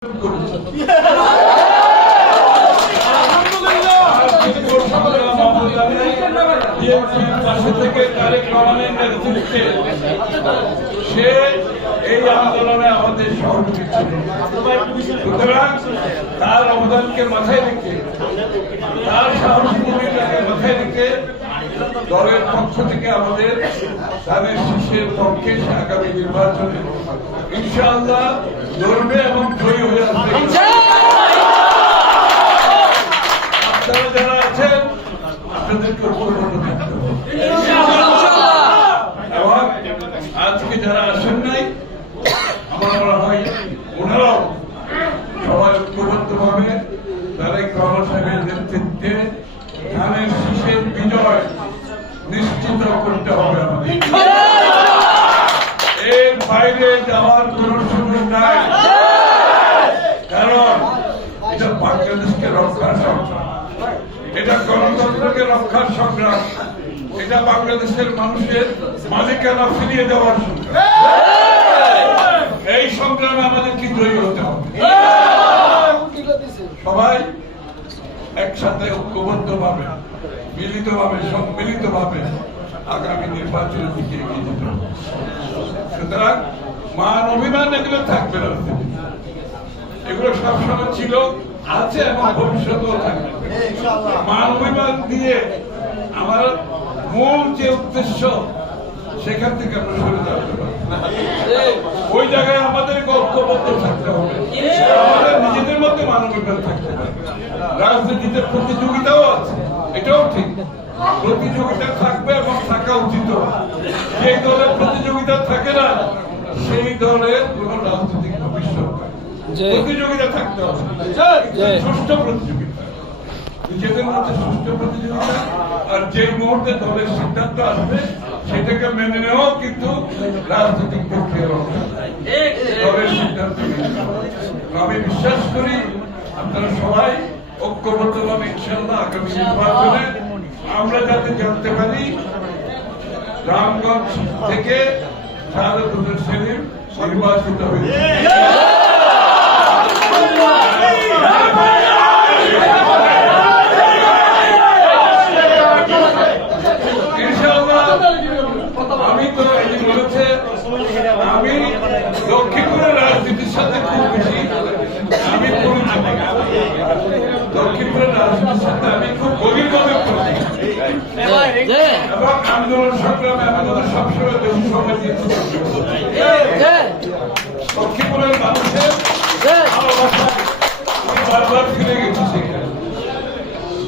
সে এই আন্দোলনে আমাদের সহযোগী ছিল। সুতরাং তার অবদানকে মাথায় রেখে, তার সাহসী ভূমিকাকে মাথায় রেখে দলের পক্ষ থেকে আমাদের তাদের শীর্ষের পক্ষে আগামী নির্বাচনে ইনশাআল্লাহ লড়বে এবং জয়ী হয়ে আসবে। আপনারা যারা আছেন আপনাদেরকে ঐক্যবদ্ধ থাকতে হবে এবং আজকে যারা আসেন নাই আমার মনে হয় ওনারাও সবাই ঐক্যবদ্ধ ভাবে তারেক রহমান সাহেবের নেতৃত্বে ধানের শীষের বিজয় নিশ্চিত করতে হবে আমাদের। এর বাইরে যাওয়ার কোন সুযোগ নাই, কারণ এটা বাংলাদেশকে রক্ষার সংগ্রাম, এটা গণতন্ত্রকে রক্ষার সংগ্রাম, এটা বাংলাদেশের মানুষের মালিকানা ফিরিয়ে দেওয়ার সংগ্রাম। এই সংগ্রামে আমাদেরকে জয়ী হতে হবে। সবাই একসাথে ঐক্যবদ্ধ ভাবে, মিলিত ভাবে, সম্মিলিত ভাবে আগামী নির্বাচনের দিকে এগিয়ে যেতে হবে। সুতরাং মান অভিমান এগুলো থাকবে না, এগুলো সবসময় ছিল, আছে এবং ভবিষ্যতেও থাকবে। মান অভিমান দিয়ে আমার মূল যে উদ্দেশ্য সেখান থেকে আমরা সরে যাতে পারি, ওই জায়গায় আমাদেরকে ঐক্যবদ্ধ থাকতে হবে। আমাদের নিজেদের মধ্যে মান অভিমান থাকতে হবে। রাজনীতিতে প্রতিযোগিতাও আছে, এটাও ঠিক, প্রতিযোগিতা থাকবে এবং থাকা উচিত। যে দলের প্রতিযোগিতা থাকে না সেই দলের কোন রাজনৈতিক ভবিষ্যৎ নাই। প্রতিযোগিতা থাকতে হবে, সুষ্ঠু প্রতিযোগিতা, নিজেদের মধ্যে সুষ্ঠু প্রতিযোগিতা। আর যে মুহূর্তে দলের সিদ্ধান্ত আসবে সেটাকে মেনে নেওয়া কিন্তু রাজনৈতিক প্রক্রিয়ার অংশ। দলের সিদ্ধান্ত আমি বিশ্বাস করি আপনারা সবাই ঐক্যবদ্ধভাবে ইনশাআল্লাহ আগামী নির্বাচনে আমরা যাতে জানতে পারি রামগঞ্জ থেকে শাহাদাত হোসেন সেলিম নির্বাচিত হয়েছে। আমি তো এই বলেছে আমি দক্ষিণপুরের রাজনীতির সাথে খুব বেশি আমি পরিচিত, দক্ষিণপুরের রাজনীতির সাথে আমি খুব গভীরভাবে পরিচিত এবং আন্দোলন সংগ্রামে আমাদের সবসময় বেশি সময় দিয়েছি। দক্ষিণপুরের মানুষের ভালোবাসা আমি বারবার ফিরে গেছি সেখানে।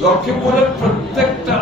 লক্ষ্মীপুরের প্রত্যেকটা